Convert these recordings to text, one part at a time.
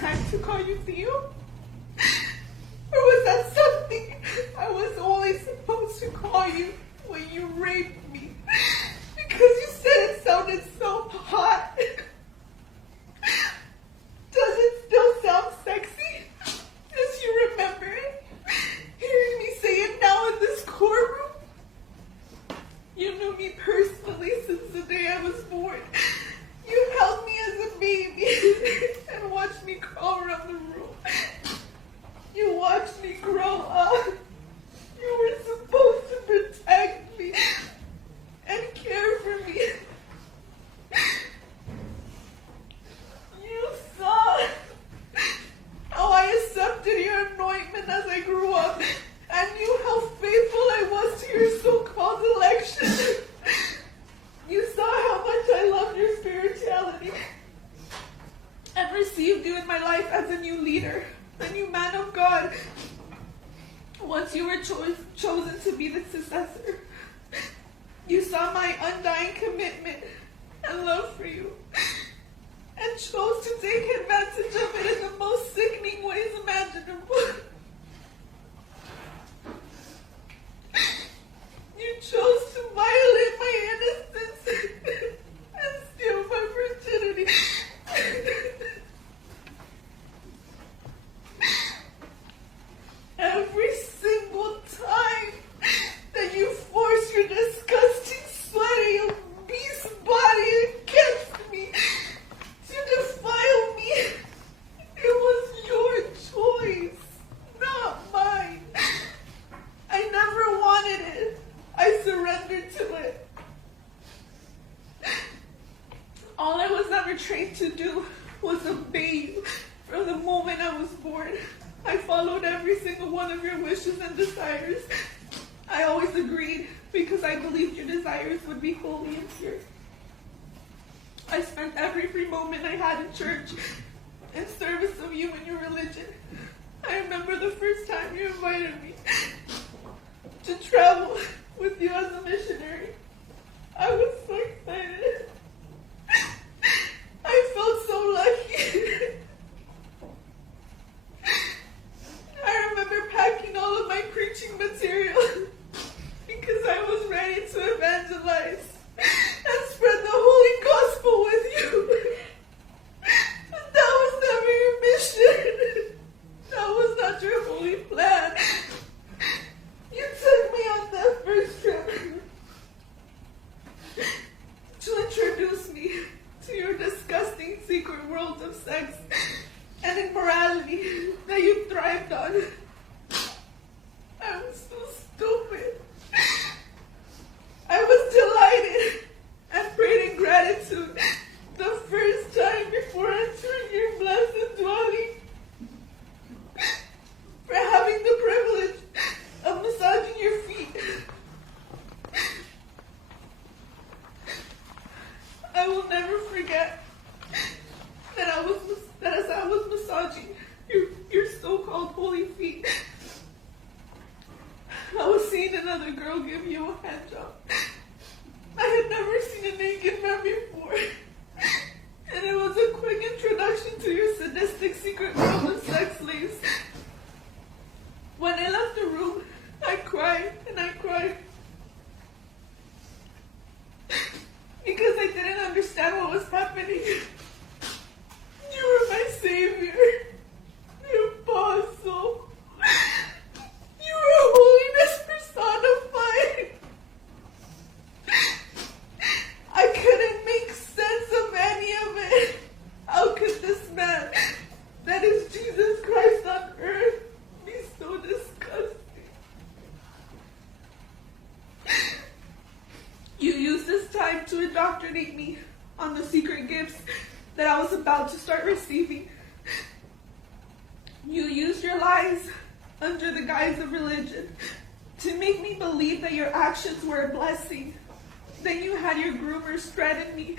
time to call you Theo? Or was that something I was only supposed to call you when you raped me? Because you said it sounded so hot. Does it still sound sexy? As you remember it? Hearing me say it now in this courtroom? You knew me personally since the day I was born. You held me as a baby and watched me crawl around the room. You watched me grow up. You were supposed to protect me and care for me. You saw how I accepted your anointment as I grew up and knew how faithful I was to your so-called election. You saw how much I loved your spirituality and received you in my life as a new leader, a new man of God. Once you were chosen to be the successor, you saw my undying commitment and love for you and chose to take advantage of it in the most sickening ways imaginable. You chose to violate my innocence and steal my virginity. Every single time that you force your disgusting, sweaty, beast body against me to defile me, it was your choice, not mine. I never wanted it. I surrendered to it. All I was ever trained to do was obey you from the moment I was born. I followed every single one of your wishes and desires. I always agreed because I believed your desires would be holy and pure. I spent every free moment I had in church in service of you and your religion. I remember the first time you invited me to travel with you as a missionary. I was so excited. I felt so lucky. I remember packing all of my preaching material because I was ready to evangelize and spread the holy gospel with you. But that was never your mission. That was not your holy plan. You took me on that first trip to introduce me to your disgusting secret world of sex and immorality that you thrived on. I was so stupid. I was delighted and prayed in gratitude the first time before entering your blessed dwelling for having the privilege of massaging your feet. I will never forget that as I was massaging your so-called holy feet, I was seeing another girl give you a hand job. I had never seen a naked man before, and it was a quick introduction to your sadistic secret world of sex slaves. When I left the room, I cried and I cried because I didn't understand what was happening. You were my savior, the apostle. You were holiness personified. I couldn't make sense of any of it. How could this man, that is Jesus Christ on earth, be so disgusting? You used this time to indoctrinate me on the secret gifts that I was about to start receiving. You used your lies under the guise of religion to make me believe that your actions were a blessing. Then you had your groomers threaten me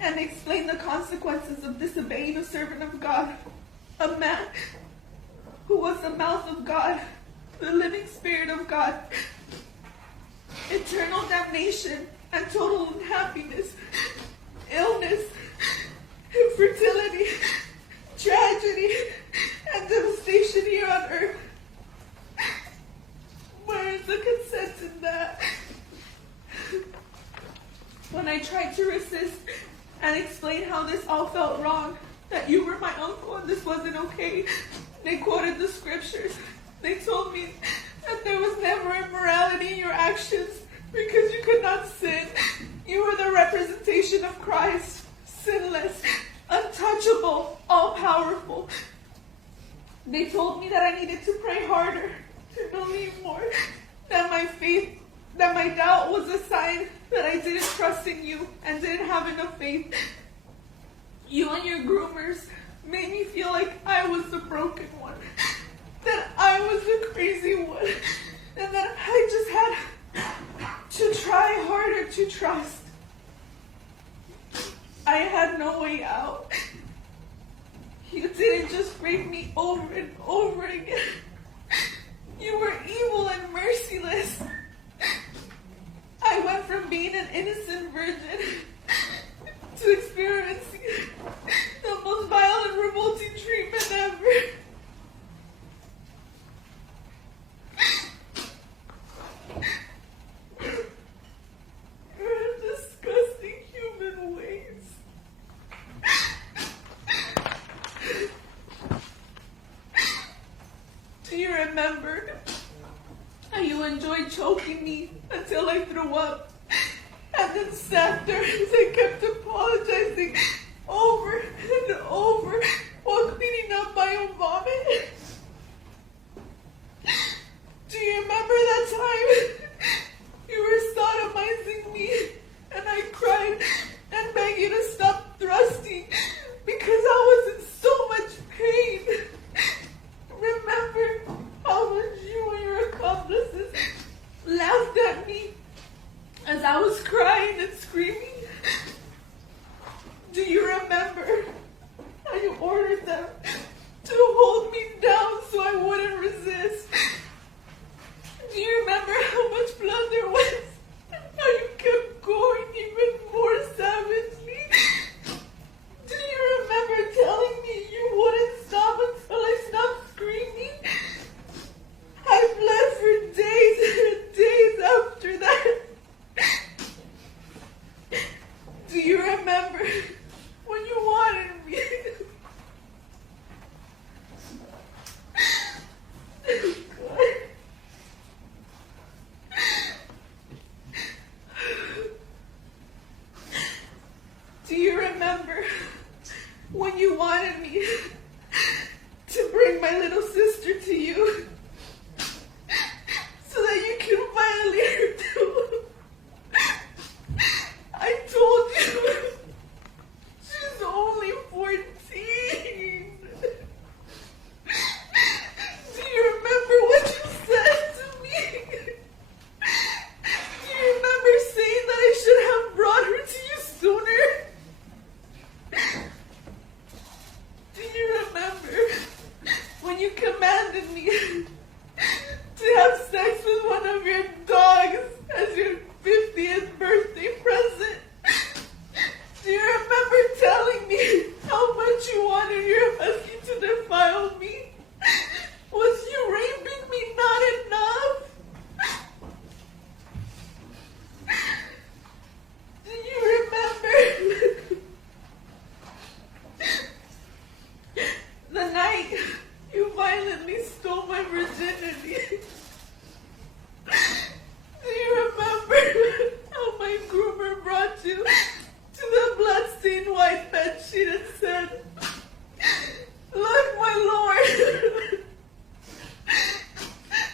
and explain the consequences of disobeying a servant of God, a man who was the mouth of God, the living Spirit of God. Eternal damnation and total unhappiness, illness, infertility, tragedy, calamity and devastation here on earth. Where is the consent in that? When I tried to resist and explain how this all felt wrong, that you were my uncle and this wasn't okay, they quoted the scriptures. They told me that there was never immorality in your actions because you could not sin. You were the representation of Christ, sinless, untouchable, all-powerful. They told me that I needed to pray harder, to believe more, that my doubt was a sign that I didn't trust in you and didn't have enough faith. You and your groomers made me feel like I was the broken one, that I was the crazy one, and that I just had to try harder to trust. I had no way out. You didn't just break me over and over again. You were evil and merciless. I went from being an innocent virgin to experiencing the most vile and revolting treatment ever. You're a disgusting human ways. Do you remember how you enjoyed choking me until I threw up? And then after, they kept apologizing over and over while cleaning up my own vomit. Do you remember that time you were sodomizing me and I cried and begged you to stop thrusting because I was in so much pain? Remember how much you and your accomplices laughed at me as I was crying and screaming? Do you remember how you ordered them to hold me down so I wouldn't resist? Do you remember how much blood there was? How you kept going even more savagely? Do you remember telling me you wouldn't stop until I stopped screaming? I bled for days and days after that. Do you remember when you wanted me? Do you remember when you wanted me to bring my little sister to you so that you could violate her too? I told you she's only 14. Do you remember what you said to me? Do you remember saying that I should have brought her to you sooner? Do you remember when you commanded me to have sex with one of your dogs as your 50th birthday present? Do you remember telling me how much you wanted your husky to defile me? Was you raping me not enough? Do you remember the night you violently stole my virginity? Do you remember how my groomer brought you to the bloodstained white bedsheet and said, "Look, my lord,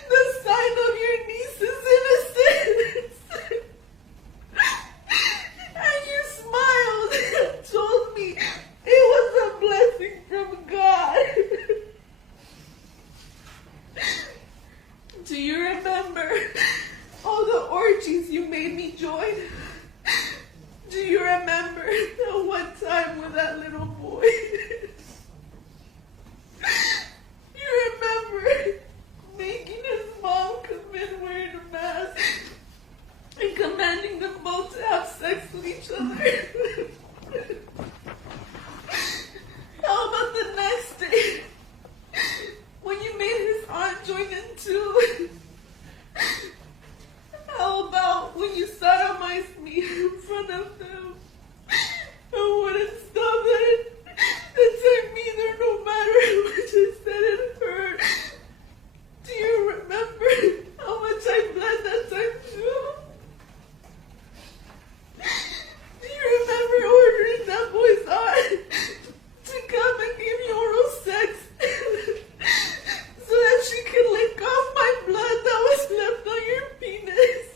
the sign of your niece's innocence." And you smiled and told me it was a blessing from God. Do you remember all the orgies you made me join? Do you remember the one time with that little boy? You remember making his mom come in wearing a mask and commanding them both to have sex with each other? How about the next day too. How about when you sodomized me in front of them? I wouldn't stop it. That time either, no matter how much I said it hurt. Do you remember how much I bled that time too? Do you remember ordering that boy's aunt to come and give you oral sex so that she could lick off my blood that was left on your penis?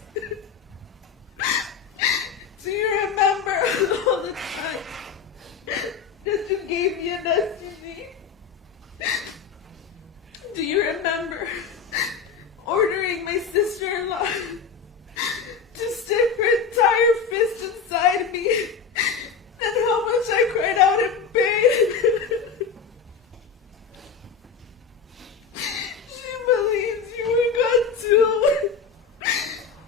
Do you remember all the time that you gave me an STD? Do you remember ordering my sister-in-law to stick her entire fist inside me and how much I cried out in pain? She believes you were God too.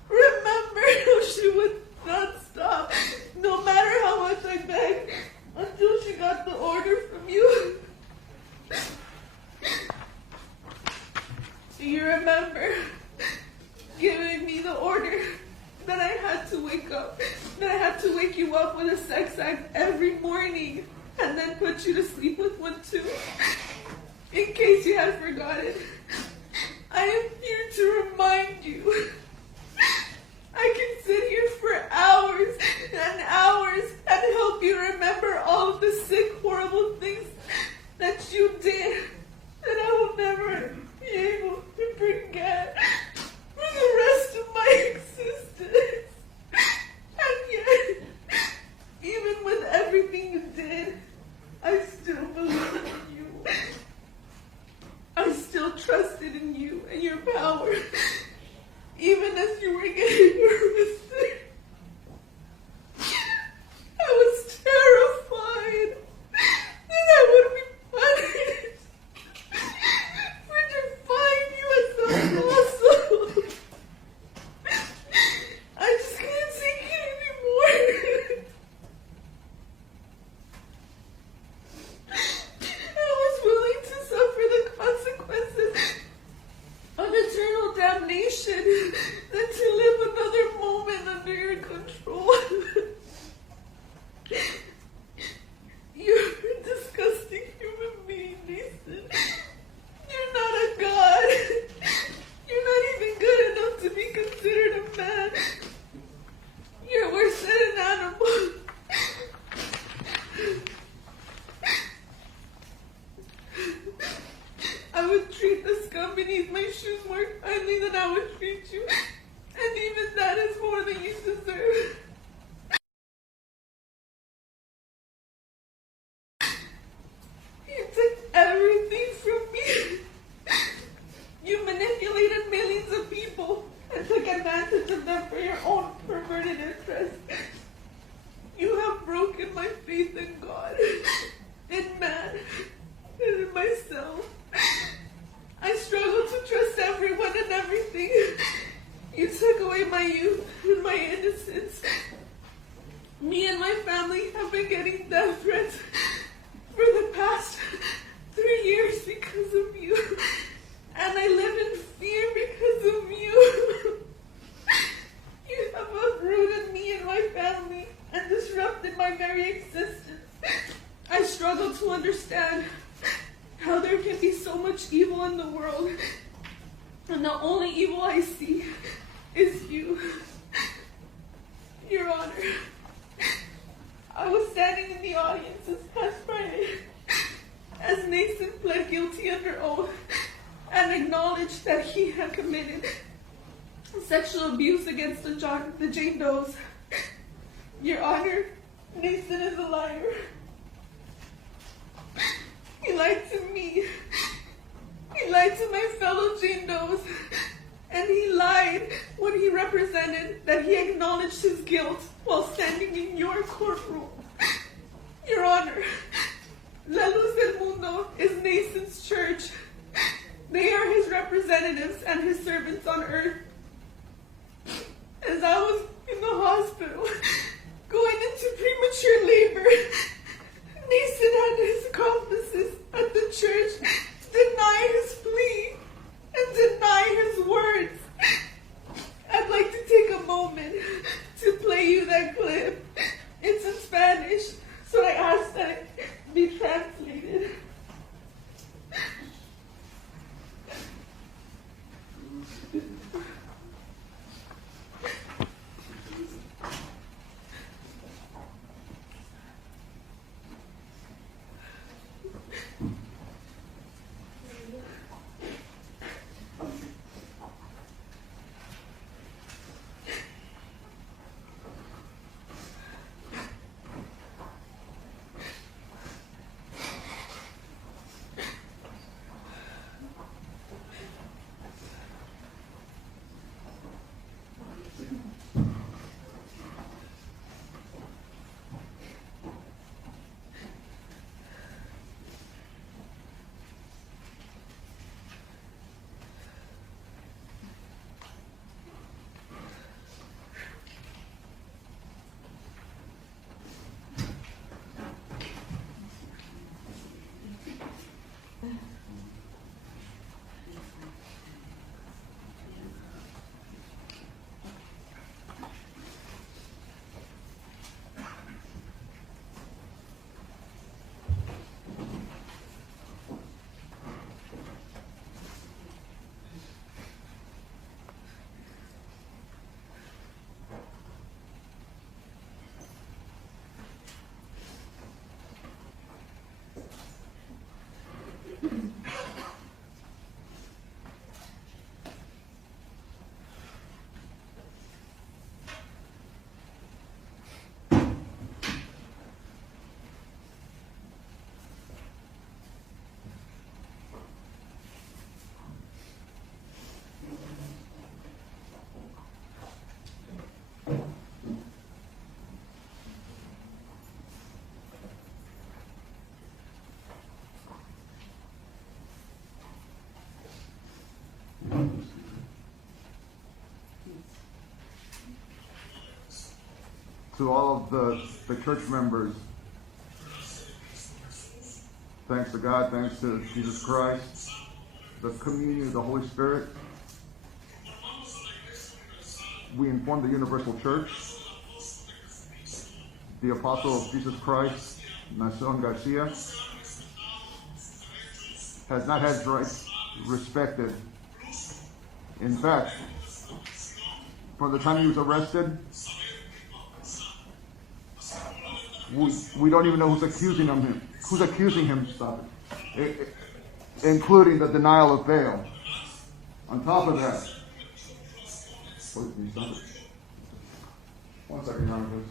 Remember how she would not stop, no matter how much I begged, until she got the order from you? Do you remember giving me the order that I had to wake you up with a sex act every morning and then put you to sleep with one too? In case you had forgotten, I am here to remind you. I can sit here for hours and hours and help you remember all of the sick, horrible things that you did that I will never be able to forget for the rest of my existence. And yet, even with everything you did, I still believed in you. I still trusted in you and your power, even as you were getting arrested. I was terrified that I would be punished for defying you as an apostle. I just couldn't take it anymore. I was willing to suffer the consequences of eternal damnation than to live another moment under your control. You're a disgusting human being, Naason. You're not a god. You're not even good enough to be considered a man. You're worse than an animal. I would treat the scum beneath my shoes more kindly than I would treat you. And even that is more than you deserve. You took everything from me. You manipulated millions of people and took advantage of them for your own perverted interests. You have broken my faith in God, in man, and in myself. I struggle to trust everyone and everything. You took away my youth and my innocence. Me and my family have been getting death threats for the past 3 years because of you. And I live in fear because of you. You have uprooted me and my family and disrupted my very existence. I struggle to understand how there can be so much evil in the world, and the only evil I see is you. Your Honor, I was standing in the audience this past Friday as Naason pled guilty under oath and acknowledged that he had committed sexual abuse against the Jane Does. Your Honor, Naason is a liar. He lied to me. He lied to my fellow Jane Does. And he lied when he represented that he acknowledged his guilt while standing in your courtroom. Your Honor, La Luz del Mundo is Naason's church. They are his representatives and his servants on earth. As I was in the hospital, going into premature labor, Naason had his accomplices at the church deny his plea and deny his to all of the church members. Thanks to God, thanks to Jesus Christ, the communion of the Holy Spirit. We inform the Universal Church, the apostle of Jesus Christ, Naason Garcia, has not had his rights respected. In fact, from the time he was arrested, we don't even know who's accusing him, including the denial of bail. On top of that, one second, Your Honor, please.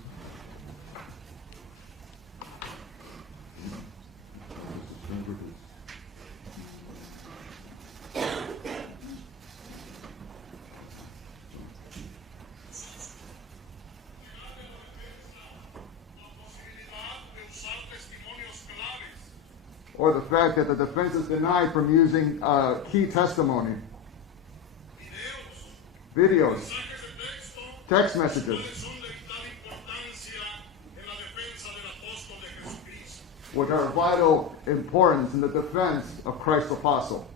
Or the fact that the defense is denied from using key testimony, videos, text messages, which are of vital importance in the defense of Christ's apostle.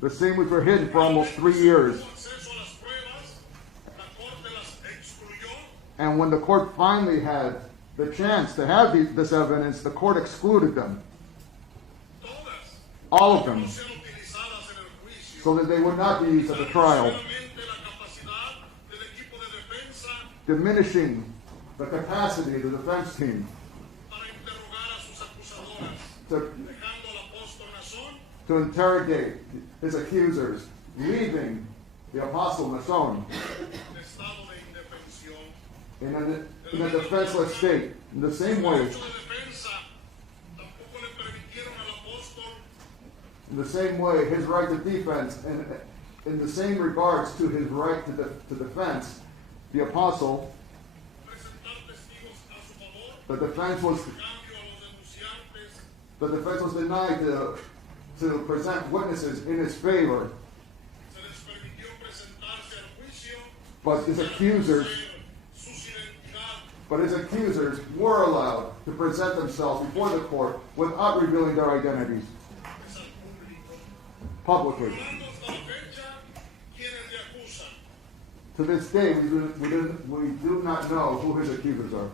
The same which were hidden for almost 3 years. And when the court finally had the chance to have this evidence, the court excluded them. All of them. So that they would not be used at the trial. Diminishing the capacity of the defense team to interrogate his accusers, leaving the apostle Naason in a defenseless state. In the same way, his right to defense, and in the same regards to his right to defense, the apostle, the defense was denied to present witnesses in his favor, but his accusers were allowed to present themselves before the court without revealing their identities publicly. To this day, we do not know who his accusers are.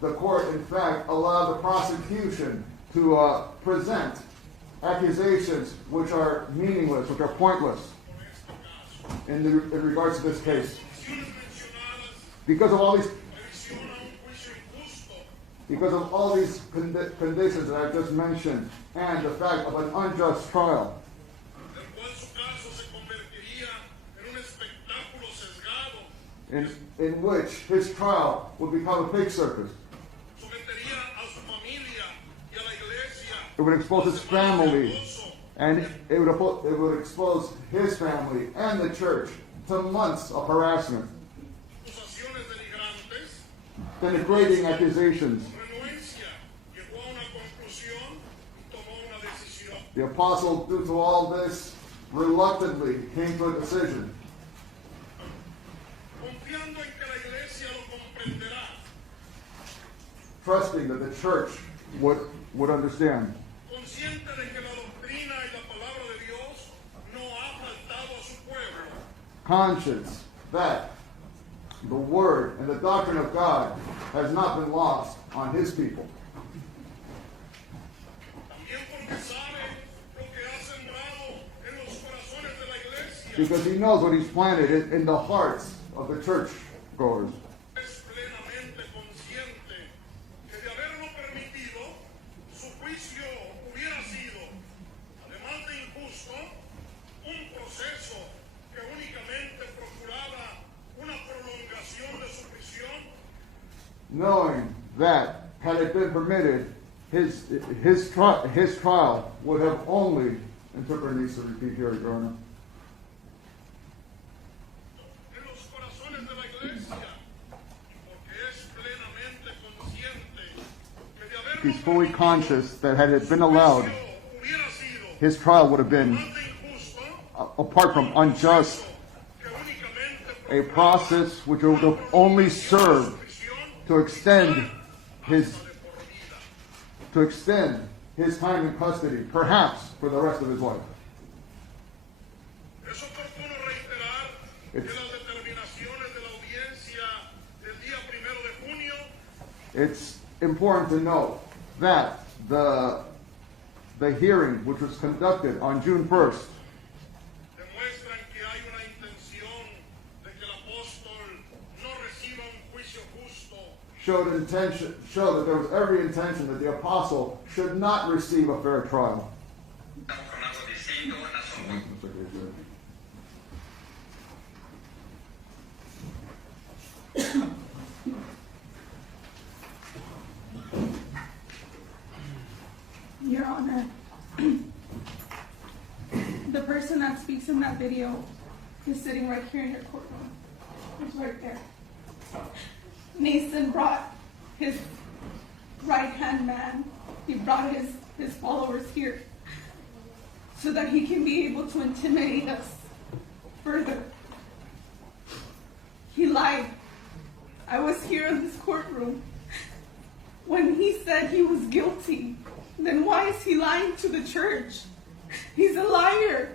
The court, in fact, allowed the prosecution to present accusations which are meaningless, which are pointless in regards to this case. Because of all these conditions that I've just mentioned, and the fact of an unjust trial, in which his trial would become a fake circus. It would expose his family, and it would expose his family and the church to months of harassment, denigrating accusations. The apostle, due to all this, reluctantly came to a decision. Trusting that the church would understand. Conscious that the word and the doctrine of God has not been lost on his people. Because he knows what he's planted in the hearts of the church goers. Knowing that, had it been permitted, his trial would have only, interpreter needs to repeat here, Your Honor. he's fully conscious that had it been allowed, his trial would have been, apart from unjust, a process which would have only served to extend his time in custody, perhaps for the rest of his life. It's important to note that the hearing, which was conducted on June 1st, showed that there was every intention that the apostle should not receive a fair trial. Your Honor, the person that speaks in that video is sitting right here in your courtroom. It's right there. Naason brought his right-hand man. He brought his followers here so that he can be able to intimidate us further. He lied. I was here in this courtroom when he said he was guilty. Then why is he lying to the church? He's a liar.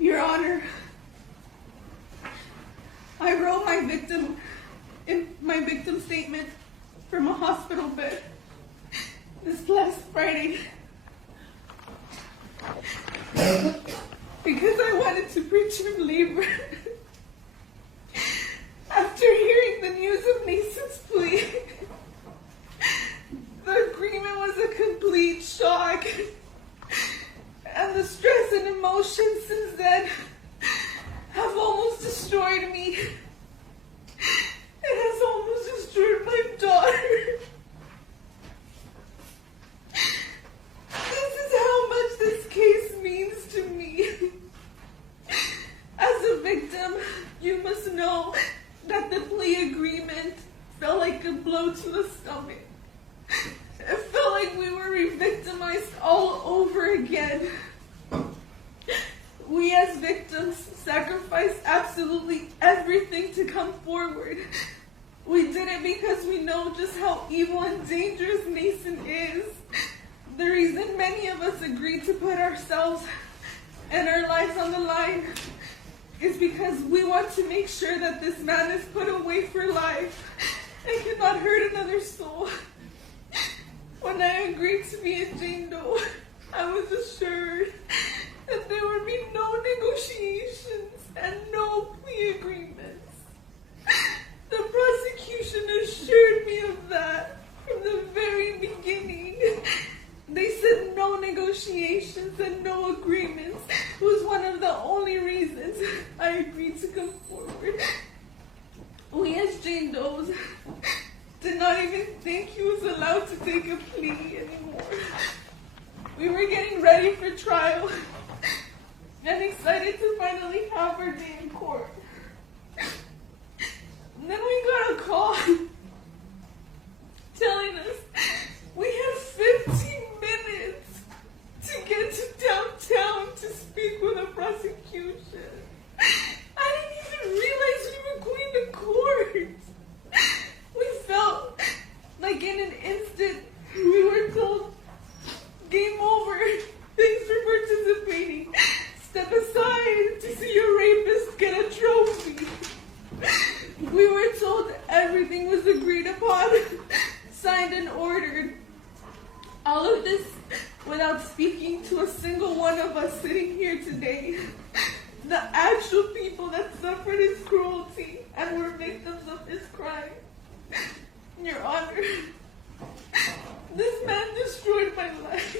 Your Honor, I wrote my victim statement from a hospital bed this last Friday because I wanted to preach in labor. After hearing the news of Naason's plea, the agreement was a complete shock, and the stress and emotion since then have almost destroyed me. It has almost destroyed my daughter. This is how much this case means to me. As a victim, you must know that the plea agreement felt like a blow to the stomach. It felt like we were re-victimized all over again. We as victims sacrificed absolutely everything to come forward. We did it because we know just how evil and dangerous Naason is. The reason many of us agreed to put ourselves and our lives on the line is because we want to make sure that this man is put away for life and cannot hurt another soul. When I agreed to be a Jane Doe, I was assured that there would be no negotiations and no plea agreements. The prosecution assured me of that from the very beginning. They said no negotiations and no agreements was one of the only reasons I agreed to come forward. We as Jane Does did not even think he was allowed to take a plea anymore. We were getting ready for trial and excited to finally have our day in court. And then we got a call telling us we had 15 minutes to get to downtown to speak with the prosecution. I didn't even realize we were going to court. We felt like in an instant we were told, game over, thanks for participating. Step aside to see your rapist get a trophy. We were told everything was agreed upon, signed and ordered. All of this without speaking to a single one of us sitting here today. The actual people that suffered his cruelty and were victims of his crime. Your Honor, this man destroyed my life.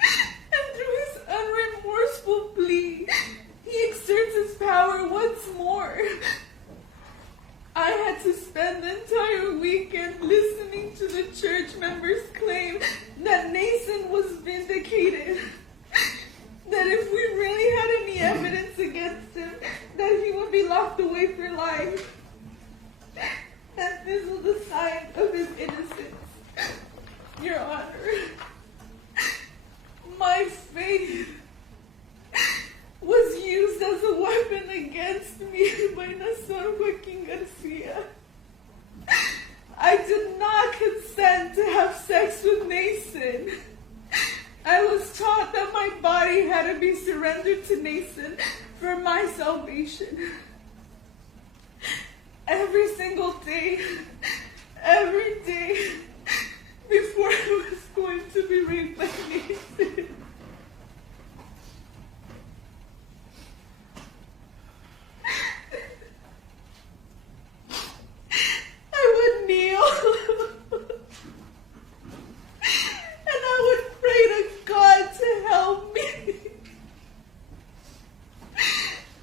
And through his unremorseful plea, he exerts his power once more. I had to spend the entire weekend listening to the church members claim that Naason was vindicated. That if we really had any evidence against him, that he would be locked away for life. And this was a sign of his innocence. Your Honor, my faith was used as a weapon against me by Naason Joaquin Garcia. I did not consent to have sex with Naason. I was taught that my body had to be surrendered to Naason for my salvation. Every single day, every day, before I was going to be raped by Naason. I would kneel and I would pray to God to help me.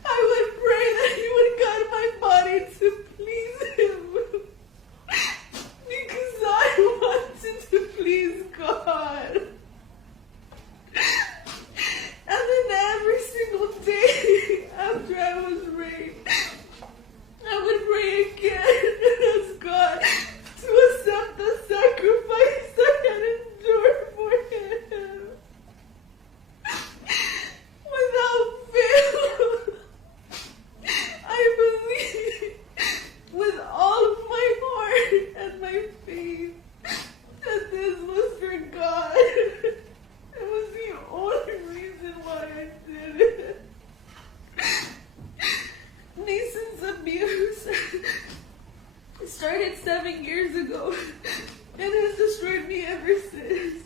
I would pray that He would guide my body to please Him because I wanted to please God. And then every single day after I was raped, I would pray again and ask God to accept the sacrifice I had endured for Him. Without fail, I believe with all of my heart and my faith that this was for God. It was the only reason why I did it. Naason's abuse started 7 years ago and has destroyed me ever since.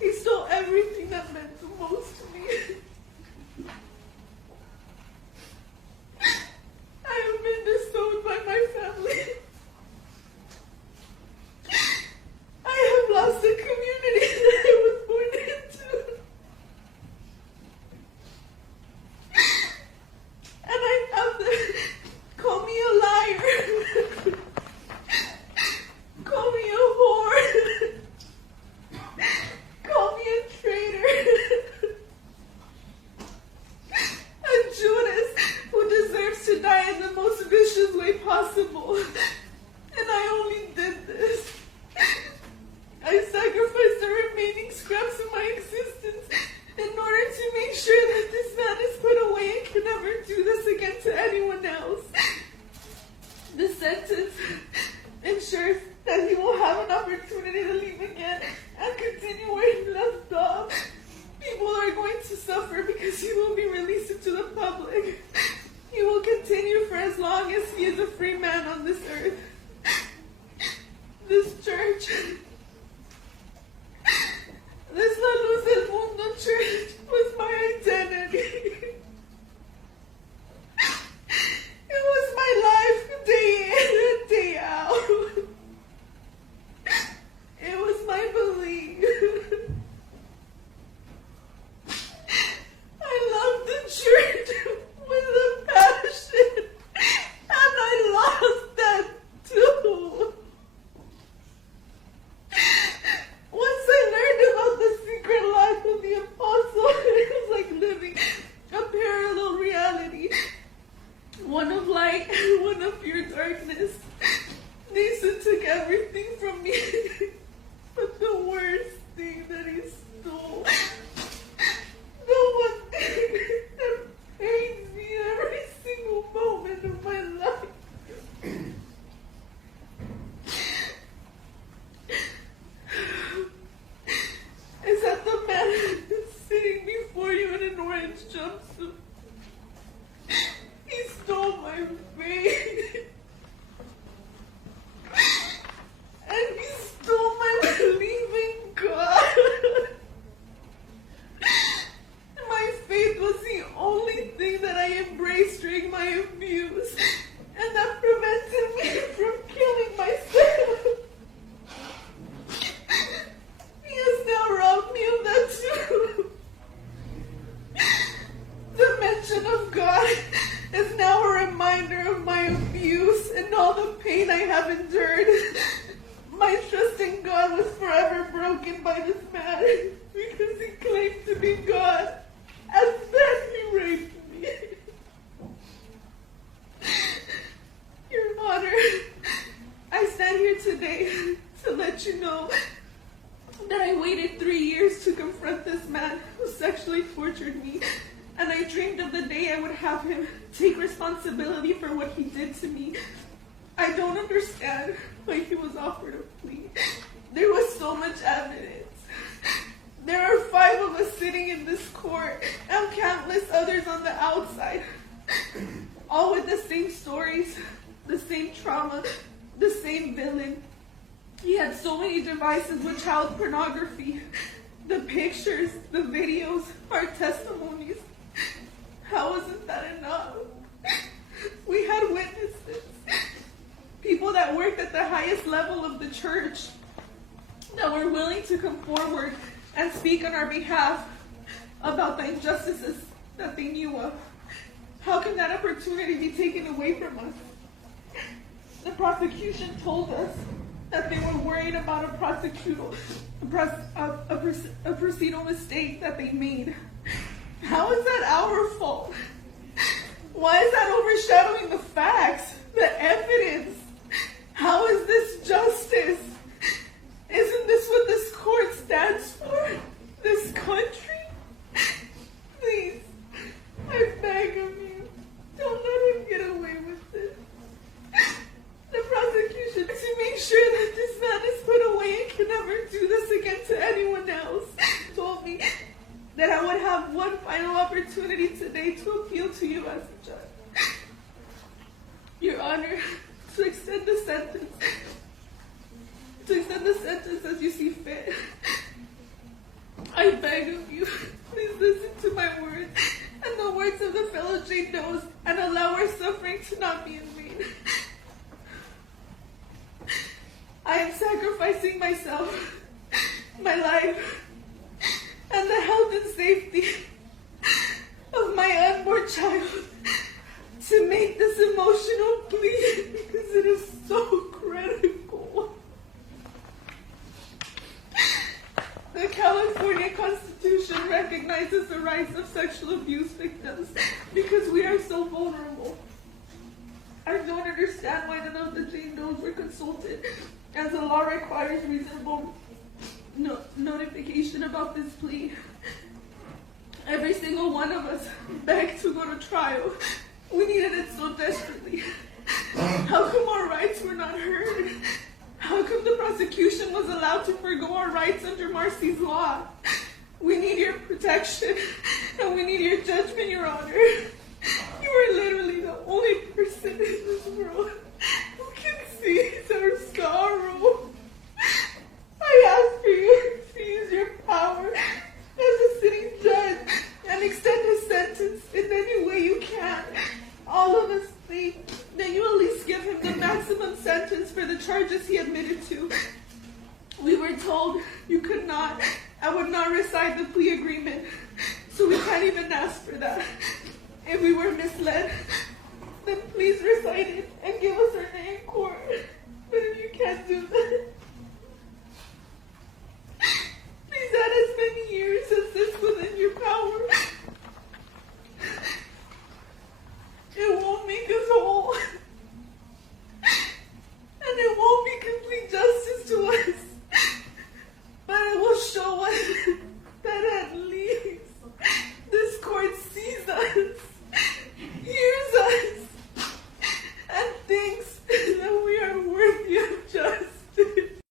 He stole everything that meant the most to me. I have been disowned by my family. I have lost the community that I was born into. And I have to call me a liar. Call me a whore. Call me a traitor. A Judas who deserves to die in the most vicious way possible. And I only did this. I sacrificed the remaining scraps of my existence in order to make sure that this man is put away and can never do this again to anyone else. The sentence ensures that he will have an opportunity to leave again and continue where he left off. People are going to suffer because he will be released into the public. He will continue for as long as he is a free man on this earth. This church, this La Luz del Mundo church, was my identity. It was my life day in and day out. It was my belief. I loved the church with a passion, and I lost that too. Once I learned about the secret life of the apôstol, it was like living a parallel reality. One of light and one of pure darkness. Naason took everything from me, but the worst thing that he stole, the one thing that pains me every single moment of my life, is that the man sitting before you in an orange jumpsuit, he stole my faith. And he stole my belief in God. My faith was the only thing that I embraced during my abuse, and that prevented me from killing myself. He has now robbed me of that too. The mention of God is now a reminder of my abuse and all the pain I have endured. My trust in God was forever broken by this man because he claimed to be God, and then he raped me. Your Honor, him take responsibility for what he did to me. I don't understand why he was offered a plea. There was so much evidence. There are 5 of us sitting in this court and countless others on the outside, all with the same stories, the same trauma, the same villain. He had so many devices with child pornography, the pictures, the videos, our testimonies. How wasn't that enough? We had witnesses, people that worked at the highest level of the church, that were willing to come forward and speak on our behalf about the injustices that they knew of. How can that opportunity be taken away from us? The prosecution told us that they were worried about a procedural mistake that they made. How is that our fault? Why is that overshadowing the facts, the evidence? How is this justice? Isn't this what this court stands for? This country? Please, I beg of you, don't let him get away with this. The prosecution, to make sure that this man is put away and can never do this again to anyone else, told me that I would have one final opportunity today to appeal to you as a judge. Your Honor, to extend the sentence as you see fit. I beg of you, please listen to my words and the words of the fellow Jane Does and allow our suffering to not be in vain. I am sacrificing myself, my life, and the health and safety of my unborn child to make this emotional plea because it is so critical. The California Constitution recognizes the rights of sexual abuse victims because we are so vulnerable. I don't understand why none of the Jane Does were consulted, as the law requires reasonable notification about this plea. Every single one of us begged to go to trial. We needed it so desperately. How come our rights were not heard? How come the prosecution was allowed to forgo our rights under Marcy's law? We need your protection, and we need your judgment, Your Honor.